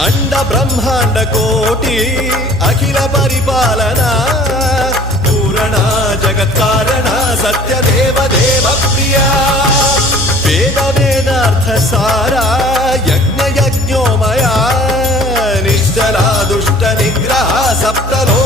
अंड ब्रह्मांड कोटि अखिल परिपालना पूरणा जगत्कारणा सत्यदेव देव प्रिया वेद वेदार्थ सारा यज्ञ यज्ञोमया निश्चला दुष्ट निग्रह सप्तलो